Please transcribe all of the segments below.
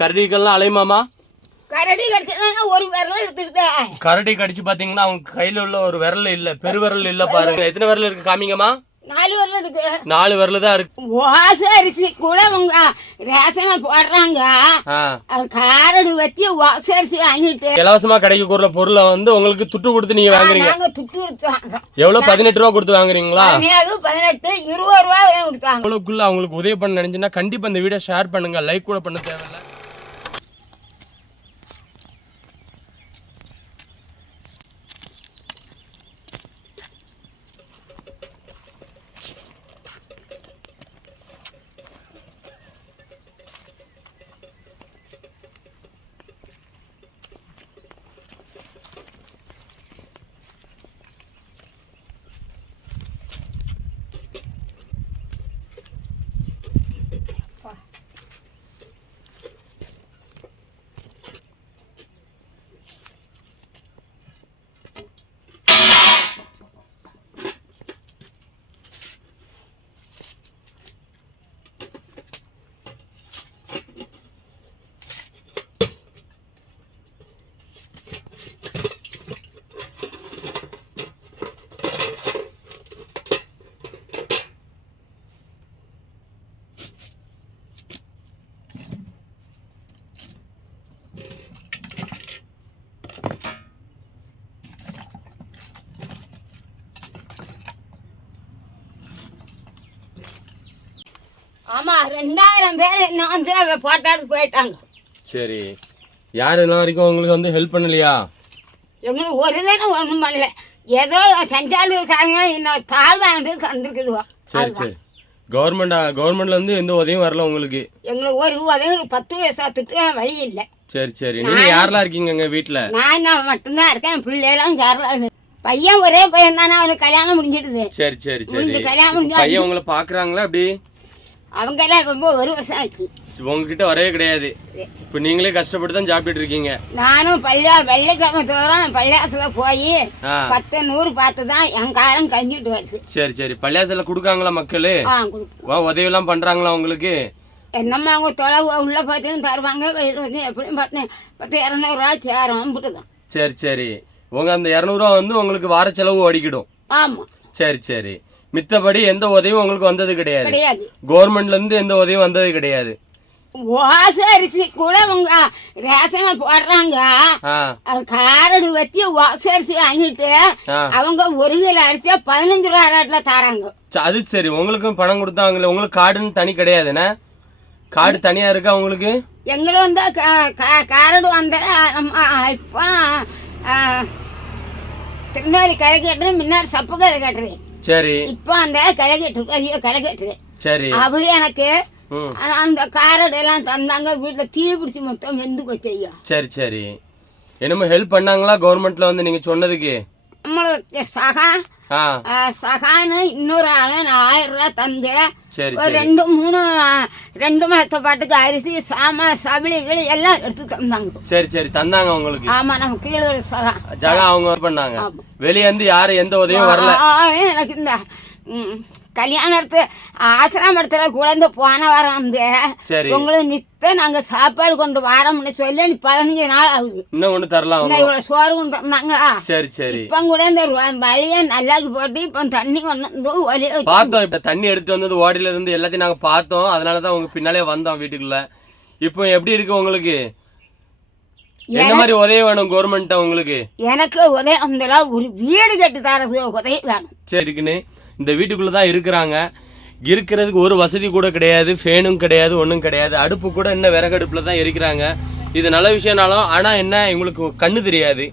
கரடிக்கெல்லாம் அலையுமாமா கரடி கடிச்சதுன்னா ஒரு விரல எடுத்துக்கிட்டேன் கரடி கடிச்சு பாத்தீங்கன்னா அவங்க கையில உள்ள ஒரு விரல் இல்ல பெரு விரல் இல்ல பாருங்க. எத்தனை விரல் இருக்கு காமிங்கம்மா? நாலு விரல இருக்கு. நாலு விரல் தான் இருக்கு. வாச அரிசி கூட உங்க ரேஷனை போடுறாங்க. காரடு வச்சு வாச அரிசி வாங்கிட்டு. இலவசமா கிடைக்கக்கூடிய பொருளை வந்து உங்களுக்கு துட்டு கொடுத்து நீங்க வாங்குறீங்க. நாங்க துட்டு கொடுத்தாங்க எவ்வளவு? பதினெட்டு ரூபா கொடுத்து வாங்குறீங்களா? பதினேழு பதினெட்டு இருபது ரூபா கொடுத்தாங்க அவ்வளவுக்குள்ள அவங்களுக்கு உதவி பண்ண நினைச்சுன்னா கண்டிப்பா இந்த வீடியோ ஷேர் பண்ணுங்க. லைக் கூட பண்ண தேவையில்ல. ஆமா ரெண்டாயிரம் பேர் என்ன வந்து போட்டாட்டு போயிட்டாங்க. சரி. யார் என்ன வரைக்கும் உங்களுக்கு வந்து ஹெல்ப் பண்ணலையா? எங்களுக்கு ஒரு தானே ஒன்றும் பண்ணல. ஏதோ செஞ்சாலும் இருக்காங்க இன்னும் கால் வாங்கிட்டு வந்திருக்குதுவா சரி சரி. கவர்மெண்ட் கவர்மெண்ட்ல இருந்து எந்த உதவியும் வரல உங்களுக்கு? எங்களுக்கு ஒரு உதவி பத்து வயசாத்துட்டு வழி இல்லை. சரி சரி. நீங்க யாரெல்லாம் இருக்கீங்க எங்க வீட்டுல நான் நான் மட்டும்தான் இருக்கேன். பிள்ளையெல்லாம் கேரளா பையன் ஒரே பையன் தானே அவனுக்கு கல்யாணம் முடிஞ்சிடுது. சரி சரி சரி. கல்யாணம் முடிஞ்சு பையன் உங்களை பாக்குறாங்களா அப்படி? அவங்க எல்லாம் ரொம்ப ஒரு வருஷம் ஆச்சு. உங்ககிட்ட வரவே கிடையாது. இப்போ நீங்களே கஷ்டப்பட்டு தான் சாப்பிட்டுட்டு இருக்கீங்க. நானும் பள்ளியா வெள்ளிக்கிழமை தோறும் பள்ளியாசில் போய் பத்து நூறு பார்த்து தான் என் காலம் கஞ்சிட்டு வருது. சரி சரி. பள்ளியாசல கொடுக்காங்களா மக்கள்? ஆ கொடுக்கும். வா உதவியெல்லாம் பண்றாங்களா உங்களுக்கு? என்னம்மா அவங்க தொலைவு உள்ள பார்த்துன்னு தருவாங்க வெளியில் வந்து எப்படியும் பார்த்தேன் பத்து இரநூறுவா சேரம் தான். சரி சரி. உங்க அந்த இரநூறுவா வந்து உங்களுக்கு வார செலவு ஓடிக்கிடும். ஆமாம் சரி சரி. மித்தபடி எந்த உதவியும் உங்களுக்கு வந்தது கிடையாது. கிடையாது. கவர்மெண்ட்ல இருந்து எந்த உதவியும் வந்தது கிடையாது. வாச அரிசி கூட உங்க ரேஷனை போடுறாங்க. காரடு வச்சு வாச அரிசி வாங்கிட்டு அவங்க ஒரு கிலோ அரிசியா பதினஞ்சு ரூபா ரேட்டில் தராங்க. அது சரி. உங்களுக்கும் பணம் கொடுத்தாங்களே உங்களுக்கு கார்டுன்னு தனி கிடையாதுண்ணே கார்டு தனியா இருக்கா உங்களுக்கு? எங்களும் வந்து காரடு வந்த இப்போ திருநெல்வேலி கரை கட்டுறது முன்னாடி சப்பு கரை கட்டுறது. சரி. இப்போ அந்த கட்டு பெரிய கட்டுறது சரி. அவரு எனக்கு அந்த காரடு எல்லாம் தந்தாங்க வீட்டில் தீ பிடிச்சி மொத்தம் வெந்து போச்சு ஐயா. சரி சரி. என்னமோ ஹெல்ப் பண்ணாங்களா கவர்மெண்ட்ல வந்து நீங்க சொன்னதுக்கு? நம்மளோட சகா சகான்னு இன்னொரு ஆளு நான் ஆயிரம் ரூபா தந்து சரி ஒரு ரெண்டு மூணு ரெண்டு மாசத்த பாட்டுக்கு அரிசி சாம சபிளிகள் எல்லாம் எடுத்து தந்தாங்க. சரி சரி. தந்தாங்க உங்களுக்கு. ஆமா நம்ம கீழே ஒரு சகா ஜகா அவங்க பண்ணாங்க. வெளியே இருந்து யாரும் எந்த உதவியும் வரல. எனக்கு இந்த கல்யாணத்து ஆசிரமத்தில் குழந்தை போன வாரம் வந்து உங்களுக்கு நித்த நாங்கள் சாப்பாடு கொண்டு வரோம்னு சொல்லி பதினஞ்சு நாள் ஆகுது. இன்னும் ஒண்ணு தரலாம் இவ்வளோ சோறு கொண்டு தந்தாங்களா? சரி சரி. இப்போ கூட இந்த வழியை நல்லாக்கி போட்டு இப்போ தண்ணி கொண்டு வந்து வழியை வச்சு. பார்த்தோம் இப்ப தண்ணி எடுத்துட்டு வந்தது ஓடில இருந்து எல்லாத்தையும் நாங்க பார்த்தோம். அதனால தான் உங்க பின்னாலே வந்தோம் வீட்டுக்குள்ள. இப்போ எப்படி இருக்கு உங்களுக்கு? என்ன மாதிரி உதவி வேணும் கவர்மெண்ட் உங்களுக்கு? எனக்கு உதவி அந்த ஒரு வீடு கட்டி தரது உதவி வேணும். சரி இருக்குன்னு. இந்த வீட்டுக்குள்ளே தான் இருக்கிறாங்க. இருக்கிறதுக்கு ஒரு வசதி கூட கிடையாது ஃபேனும் கிடையாது ஒன்றும் கிடையாது. அடுப்பு கூட இன்னும் விறகடுப்பில் தான் இருக்கிறாங்க. இது நல்ல விஷயம்னாலும் ஆனால் என்ன இவங்களுக்கு கண்ணு தெரியாது.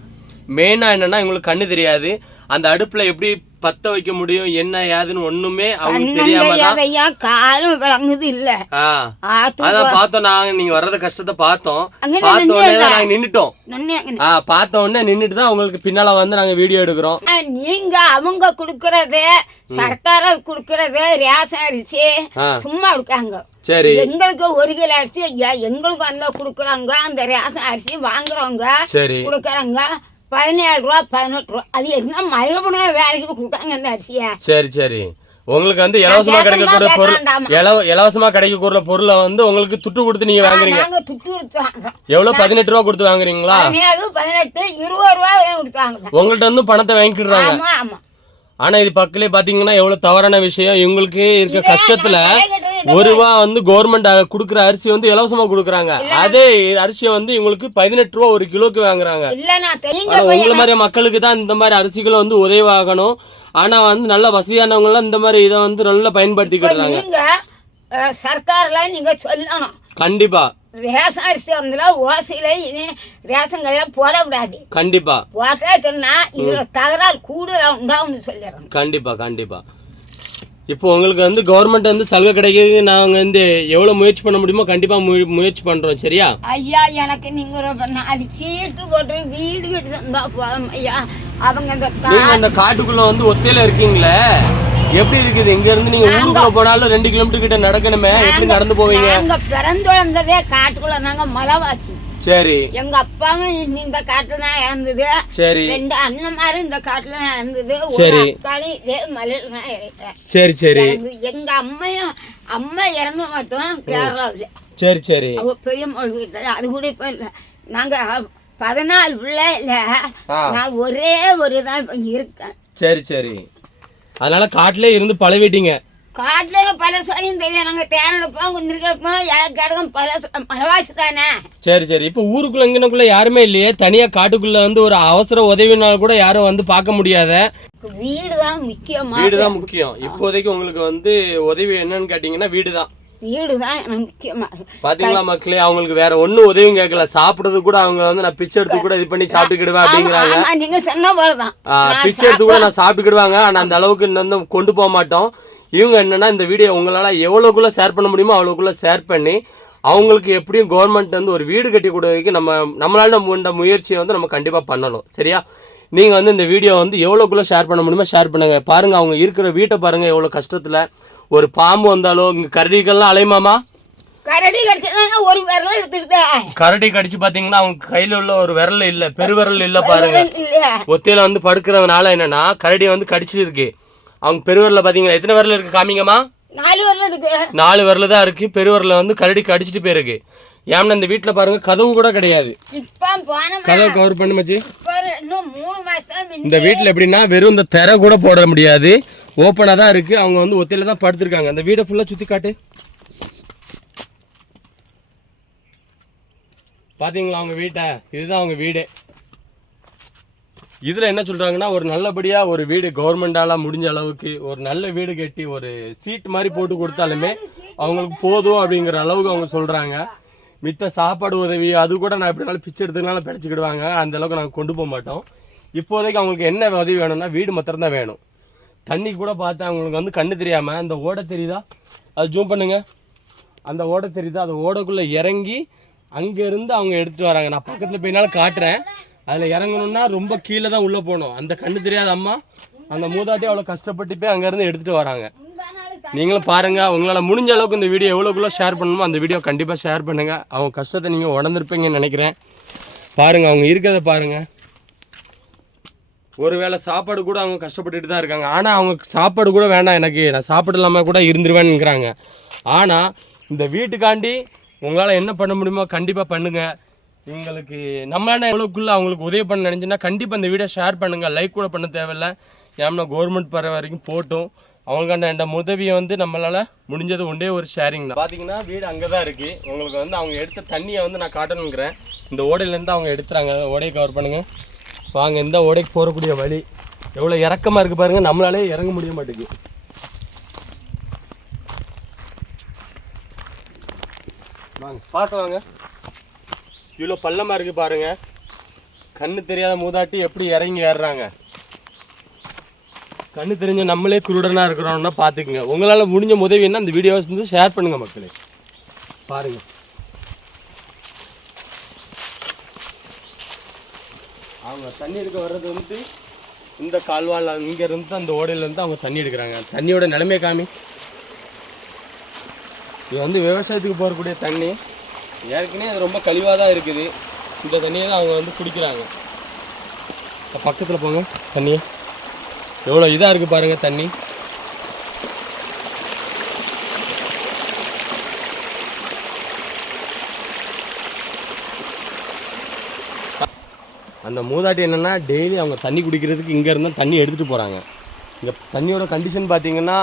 மெயினாக என்னென்னா இவங்களுக்கு கண்ணு தெரியாது. அந்த அடுப்பில் எப்படி பற்ற வைக்க முடியும் என்ன ஏதுன்னு ஒன்றுமே அவங்களுக்கு தெரியாம காலும் விளங்குது இல்ல. அதான் பார்த்தோம் நாங்க நீங்க வர்றத கஷ்டத்தை பார்த்தோம். பார்த்த உடனே நாங்க நின்னுட்டோம். நொன்னே ஆ பார்த்த உடனே நின்னுட்டு தான் உங்களுக்கு பின்னால வந்து நாங்க வீடியோ எடுக்கிறோம். நீங்க அவங்க குடுக்கறது சர்க்கார குடுக்கறது ரேஷன் அரிசி. சும்மா கொடுக்காங்க. சரி. எங்களுக்கு ஒரு கிலோ அரிசி ஐயா எங்களுக்கு அந்த குடுக்குறாங்க. அந்த ரேஷன் அரிசி வாங்குறவங்க சரி. குடுக்குறாங்க. பதினேழு ரூபா பதினெட்டு ரூபா. அது என்ன மயிலபுடைய வேலைக்கு கொடுக்காங்க அந்த அரிசியை? சரி சரி. உங்களுக்கு வந்து இலவசமா கிடைக்கக்கூடிய பொருள் இலவசமா கிடைக்கக்கூடிய பொருளை வந்து உங்களுக்கு துட்டு கொடுத்து நீங்க வாங்குறீங்க. துட்டு கொடுத்தாங்க எவ்வளவு? பதினெட்டு ரூபா கொடுத்து வாங்குறீங்களா? பதினெட்டு இருபது ரூபா கொடுத்தாங்க உங்கள்ட்ட வந்து பணத்தை ஆமா ஆனா இது பக்கத்திலே பாத்தீங்கன்னா எவ்வளவு தவறான விஷயம். இவங்களுக்கு இருக்க கஷ்டத்துல ஒரு ரூபா வந்து கவர்மெண்ட் குடுக்குற அரிசி வந்து இலவசமா குடுக்குறாங்க. அதே அரிசியை வந்து இவங்களுக்கு பதினெட்டு ரூபா ஒரு கிலோக்கு வாங்குறாங்க. உங்களை மாதிரி மக்களுக்கு தான் இந்த மாதிரி அரிசிகள் வந்து உதவியாகணும். ஆனா வந்து நல்ல வசதியானவங்க எல்லாம் இந்த மாதிரி இதை வந்து நல்லா அஹ், சர்க்கார்ல நீங்க சொல்லணும். கண்டிப்பா. ரேஷன் அரிசி வந்துல ஓசையில இனி ரேஷன்கள்லாம் போடக்கூடாது. கண்டிப்பா. போட்டா சொன்னா இதுல தகராறு கூடுதலா உண்டாகும்னு சொல்லிடுறோம் கண்டிப்பா கண்டிப்பா. இப்போ உங்களுக்கு வந்து கவர்மெண்ட் வந்து சலுகை கிடைக்கிறது நாங்கள் வந்து எவ்வளோ முயற்சி பண்ண முடியுமோ கண்டிப்பாக முய முயற்சி பண்ணுறோம் சரியா? ஐயா எனக்கு நீங்க ஒரு நாலு சீட்டு போட்டு வீடு கட்டி தந்தா போதும் ஐயா. அவங்க இந்த கா- நீங்கள் அந்த காட்டுக்குள்ளே வந்து ஒத்தையில இருக்கீங்களே? எப்படி இருக்குது? இங்க இருந்து நீங்க ஊருக்குள்ள போனாலும் ரெண்டு கிலோமீட்டர் கிட்ட நடக்கணுமே. எப்படி நடந்து போவீங்க? நாங்க பிறந்து வளர்ந்ததே காட்டுக்குள்ள நாங்க மலைவாசி. சரி. எங்க அப்பாவும் இந்த- காட்டுல தான் இறந்தது. சரி. ரெண்டு அண்ணன் மாதிரி இந்த காட்டுல தான் இறந்தது. சரி. அக்காளி இதே மலையில தான் இறந்தேன் சரி சரி. எங்க அம்மையும் அம்மா இறந்து மட்டும் கேரளாவில். சரி சரி. அவ பெரிய மொழி அது கூட இப்ப இல்லை. நாங்க பதினாலு பிள்ளை இல்லை. ஆ. நான் ஒரே ஒரு தான் இருக்கேன். சரி சரி. அதனால காட்டிலே இருந்து பழவிட்டீங்க காட்டுல பல சொல்லியும் தெரியும் நாங்க தேனெடுப்போம் குந்திரிக்கெடுப்போம் கிடக்கும் பல மலைவாசி தானே சரி சரி. இப்போ ஊருக்குள்ள இங்கனக்குள்ள யாருமே இல்லையே. தனியா காட்டுக்குள்ள வந்து ஒரு அவசர உதவினால கூட யாரும் வந்து பார்க்க முடியாத. வீடு தான் முக்கியமா வீடு தான் முக்கியம். இப்போதைக்கு உங்களுக்கு வந்து உதவி என்னன்னு கேட்டீங்கன்னா வீடு தான் வீடு தான் மக்களே? அவங்களுக்கு வேற ஒண்ணும் உதவியும் கேட்கல. சாப்பிடுறது கூட அவங்க வந்து நான் பிச்சை எடுத்து கூட இது பண்ணி சாப்பிட்டுக்கிடுவேன் அப்படிங்கிறாங்க. சொன்ன பிச்சை எடுத்து கூட நான் சாப்பிட்டுக்கிடுவாங்க. ஆனா அந்த அளவுக்கு இன்னும் கொண்டு போக மாட்டோம். இவங்க என்னன்னா இந்த வீடியோ உங்களால எவ்வளவுக்குள்ள ஷேர் பண்ண முடியுமோ அவ்வளவுக்குள்ள ஷேர் பண்ணி அவங்களுக்கு எப்படியும் கவர்மெண்ட் வந்து ஒரு வீடு கட்டி கொடுக்கறதுக்கு நம்ம நம்மளால முண்ட முயற்சியை வந்து நம்ம கண்டிப்பா பண்ணணும். சரியா? நீங்க வந்து இந்த வீடியோ வந்து எவ்வளவுக்குள்ள ஷேர் பண்ண முடியுமோ ஷேர் பண்ணுங்க. பாருங்க அவங்க இருக்கிற வீட்டை பாருங்க எவ்வளவு கஷ்டத்துல. ஒரு பாம்பு வந்தாலோ இங்க கரடிகள்லாம் அலைமாமா கரடி கடிச்சதுனா ஒரு விரல எடுத்துக்கிட்டே கரடி கடிச்சு பாத்தீங்கன்னா அவங்க கையில உள்ள ஒரு விரல் இல்ல பெருவிரல் இல்ல பாருங்க. ஒத்தையில வந்து படுக்கிறதுனால என்னன்னா கரடி வந்து கடிச்சிட்டு இருக்கு. அவங்க பெருவரில் பார்த்தீங்கன்னா எத்தனை விரல் இருக்கு காமிங்கம்மா? நாலு விரல இருக்கு. நாலு விரல் தான் இருக்கு. பெருவரில் வந்து கரடி கடிச்சிட்டு போயிருக்கு. ஏன்னா இந்த வீட்டில் பாருங்க கதவு கூட கிடையாது. கதவு கவர் பண்ணு மச்சி. இந்த வீட்டில் எப்படின்னா வெறும் இந்த திரை கூட போட முடியாது. ஓப்பனாக தான் இருக்கு. அவங்க வந்து ஒத்தையில தான் படுத்திருக்காங்க. அந்த வீடை ஃபுல்லாக சுற்றி காட்டு. பாத்தீங்களா அவங்க வீட்டை? இதுதான் அவங்க வீடு. இதில் என்ன சொல்கிறாங்கன்னா ஒரு நல்லபடியாக ஒரு வீடு கவர்மெண்டால் முடிஞ்ச அளவுக்கு ஒரு நல்ல வீடு கட்டி ஒரு சீட் மாதிரி போட்டு கொடுத்தாலுமே அவங்களுக்கு போதும் அப்படிங்கிற அளவுக்கு அவங்க சொல்கிறாங்க மித்த சாப்பாடு உதவி அது கூட நான் எப்படினாலும் பிச்சை எடுத்துனாலும் பிழைச்சிக்கிடுவாங்க. அந்த அளவுக்கு நாங்கள் கொண்டு போக மாட்டோம். இப்போதைக்கு அவங்களுக்கு என்ன உதவி வேணும்னா வீடு மாத்திரம் தான் வேணும். தண்ணி கூட பார்த்து அவங்களுக்கு வந்து கண்ணு தெரியாமல் அந்த ஓடை தெரியுதா? அது ஜூம் பண்ணுங்க. அந்த ஓடை தெரியுதா? அந்த ஓடைக்குள்ளே இறங்கி அங்கேருந்து அவங்க எடுத்துகிட்டு வராங்க. நான் பக்கத்தில் போயினாலும் காட்டுறேன். அதில் இறங்கணும்னா ரொம்ப கீழே தான் உள்ளே போகணும். அந்த கண்ணு தெரியாத அம்மா அந்த மூதாட்டி அவ்வளோ கஷ்டப்பட்டு போய் அங்கேருந்து எடுத்துகிட்டு வராங்க. நீங்களும் பாருங்கள் உங்களால் முடிஞ்ச அளவுக்கு இந்த வீடியோ எவ்வளோக்குள்ளே ஷேர் பண்ணணுமோ அந்த வீடியோ கண்டிப்பாக ஷேர் பண்ணுங்கள் அவங்க கஷ்டத்தை நீங்கள் உணர்ந்துருப்பீங்கன்னு நினைக்கிறேன். பாருங்கள் அவங்க இருக்கிறத பாருங்கள் ஒருவேளை சாப்பாடு கூட அவங்க கஷ்டப்பட்டுட்டு தான் இருக்காங்க. ஆனால் அவங்க சாப்பாடு கூட வேணாம் எனக்கு நான் சாப்பாடு இல்லாமல் கூட இருந்துருவேன்னுங்கிறாங்க. ஆனால் இந்த வீட்டுக்காண்டி உங்களால் என்ன பண்ண முடியுமோ கண்டிப்பாக பண்ணுங்கள் எங்களுக்கு நம்மளால எவ்வளோக்குள்ள அவங்களுக்கு உதவி பண்ண நினச்சின்னா கண்டிப்பாக இந்த வீடியோ ஷேர் பண்ணுங்கள் லைக் கூட பண்ண தேவையில்லை. ஏன்னா கவர்மெண்ட் பற வரைக்கும் போட்டும். அவங்களுக்கான இந்த உதவியை வந்து நம்மளால் முடிஞ்சது ஒன்றே ஒரு ஷேரிங் தான். பார்த்தீங்கன்னா வீடு அங்கே தான் இருக்குது உங்களுக்கு வந்து அவங்க எடுத்த தண்ணியை வந்து நான் காட்டணுங்கிறேன். இந்த ஓடையிலேருந்து அவங்க எடுத்துகிறாங்க ஓடையை கவர் பண்ணுங்கள் வாங்க இந்த ஓடைக்கு போகக்கூடிய வழி. எவ்வளோ இறக்கமாக இருக்குது பாருங்கள் நம்மளாலே இறங்க முடிய மாட்டேங்குது. வாங்க பார்க்க வாங்க. இவ்வளோ பள்ளமாக இருக்குது பாருங்கள் கண்ணு தெரியாத மூதாட்டி எப்படி இறங்கி ஏறுறாங்க. கண்ணு தெரிஞ்ச நம்மளே குருடனாக இருக்கிறோம்னா பார்த்துக்குங்க உங்களால் முடிஞ்ச உதவின்னா இந்த வீடியோஸ் வந்து ஷேர் பண்ணுங்கள் மக்களே. பாருங்கள் அவங்க தண்ணி எடுக்க வர்றது வந்துட்டு இந்த கால்வாயில் இங்கேருந்து அந்த ஓடையிலேருந்து அவங்க தண்ணி எடுக்கிறாங்க. தண்ணியோட நிலைமை காமி. இது வந்து விவசாயத்துக்கு போகக்கூடிய தண்ணி. ஏற்கனவே அது ரொம்ப கழிவாக தான் இருக்குது. இந்த தண்ணியை தான் அவங்க வந்து குடிக்கிறாங்க. பக்கத்தில் போங்க தண்ணியை எவ்வளோ இதாக இருக்குது பாருங்கள் தண்ணி. அந்த மூதாட்டி என்னென்னா டெய்லி அவங்க தண்ணி குடிக்கிறதுக்கு இங்கேருந்து தண்ணி எடுத்துகிட்டு போகிறாங்க இந்த தண்ணியோட கண்டிஷன் பார்த்திங்கன்னா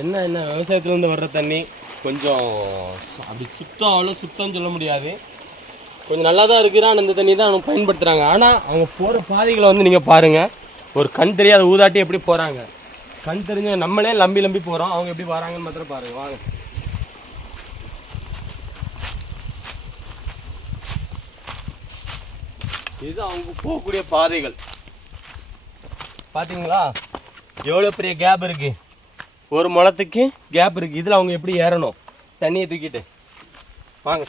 என்ன என்ன விவசாயத்துலேருந்து வர்ற தண்ணி கொஞ்சம் அப்படி சுத்தம் அவ்வளோ சுத்தம்னு சொல்ல முடியாது. கொஞ்சம் நல்லா தான் இருக்குது. ஆனால் இந்த தண்ணி தான் அவங்க பயன்படுத்துகிறாங்க ஆனால் அவங்க போகிற பாதைகளை வந்து நீங்கள் பாருங்கள் ஒரு கண் தெரியாத ஊதாட்டி எப்படி போகிறாங்க கண் தெரிஞ்ச நம்மளே லம்பி லம்பி போகிறோம் அவங்க எப்படி வராங்கன்னு மாத்திரம் பாருங்கள் வாங்க. இது அவங்க போகக்கூடிய பாதைகள். பார்த்தீங்களா எவ்வளோ பெரிய கேப் இருக்குது ஒரு முளத்துக்கு கேப் இருக்குது இதில் அவங்க எப்படி ஏறணும்? தண்ணியை தூக்கிட்டு. வாங்க.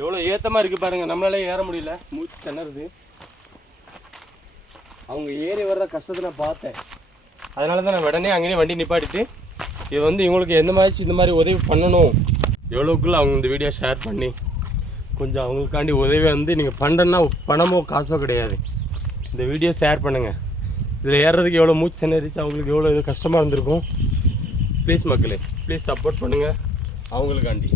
எவ்வளோ ஏத்தமாக இருக்குது பாருங்கள் நம்மளால ஏற முடியல. மூச்சு திணறுது. அவங்க ஏறி வர்ற கஷ்டத்தை நான் பார்த்தேன். அதனால தான் நான் உடனே அங்கேயே வண்டி நிப்பாட்டிட்டு இது வந்து இவங்களுக்கு எந்த மாதிரி இந்த மாதிரி உதவி பண்ணணும்? எவ்வளோக்குள்ள அவங்க இந்த வீடியோ ஷேர் பண்ணி கொஞ்சம் அவங்களுக்காண்டி உதவி வந்து நீங்கள் பண்ணுறேன்னா பணமோ காசோ கிடையாது. இந்த வீடியோ ஷேர் பண்ணுங்கள் இதில் ஏறுறதுக்கு எவ்வளோ மூச்சு திணறிச்சு அவங்களுக்கு எவ்வளோ இது கஷ்டமாக இருந்திருக்கும். ப்ளீஸ் மக்களே ப்ளீஸ் சப்போர்ட் பண்ணுங்கள் அவங்களுக்காண்டி.